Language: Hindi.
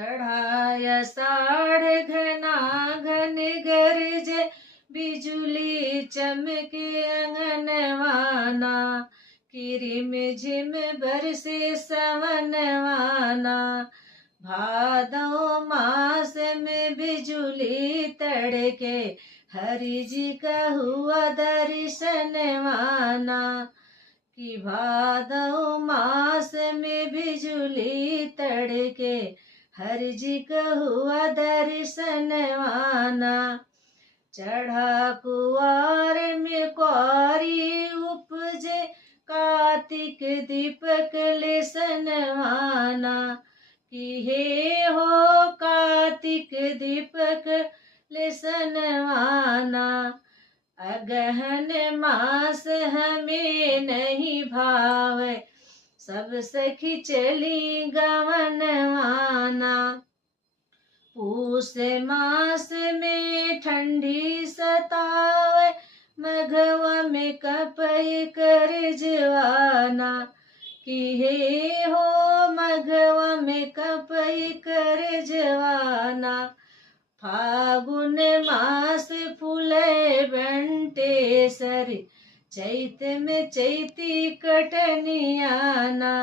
चढ़ाया साढ़ घना घन गरजे बिजुली चमके अंगनवाना किरिम झिम बरसे सवनवाना भादो मास में बिजुली तड़के हरि जी का हुआ दर्शनवाना कि भादो मास में बिजुली तड़के हरि जी का हुआ दर्शनवाना चढ़ा कुआर में क्वारी उपजे कार्तिक दीपक लेसनवाना कि हे हो कार्तिक दीपक लेसनवाना अगहन मास हमें नहीं भावे सब सखी चली गवनवाना पूस मास में ठंडी सतावे मघवा में कपई कर जवाना कि हे हो मघवा में कपई कर जवाना फागुन मास फूले बंटे सरी चैत में चैती कटनियाना